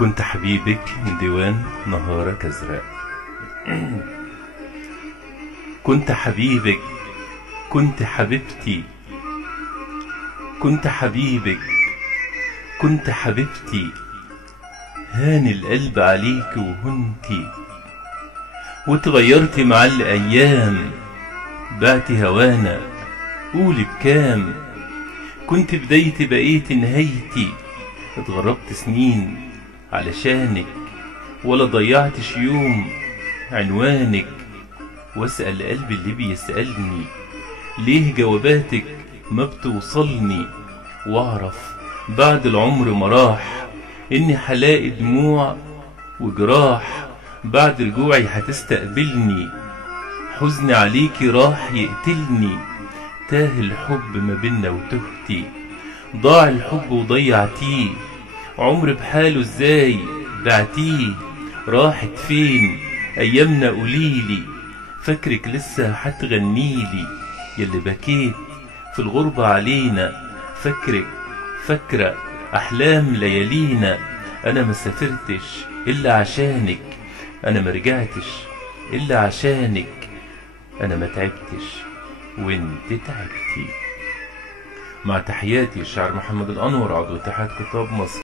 كنت حبيبك من ديوان نهارك أزرق. كنت حبيبك، كنت حبيبتي، كنت حبيبك، كنت حبيبتي، هان القلب عليك وهنتي، وتغيرتي مع الأيام، بعتي هوانا قولي بكام. كنت بدايتي بقيت نهايتي، اتغربت سنين علشانك، ولا ضيعتش يوم عنوانك. واسأل قلبي اللي بيسألني ليه جواباتك ما بتوصلني، واعرف بعد العمر مراح اني هلاقي دموع وجراح، بعد رجوعي هتستقبلني. حزني عليكي راح يقتلني، تاه الحب ما بينا وتهتي، ضاع الحب وضيعتيه، عمر بحاله ازاي بعتيه، راحت فين ايامنا قوليلي، فاكرك لسه هتغنيلي، يلي بكيت في الغربة علينا، فاكرك فاكرة احلام ليالينا. انا ما سافرتش الا عشانك، انا ما رجعتش الا عشانك، انا ما تعبتش وانت تعبتي. مع تحياتي الشاعر محمد الأنور، عضو اتحاد كتاب مصر.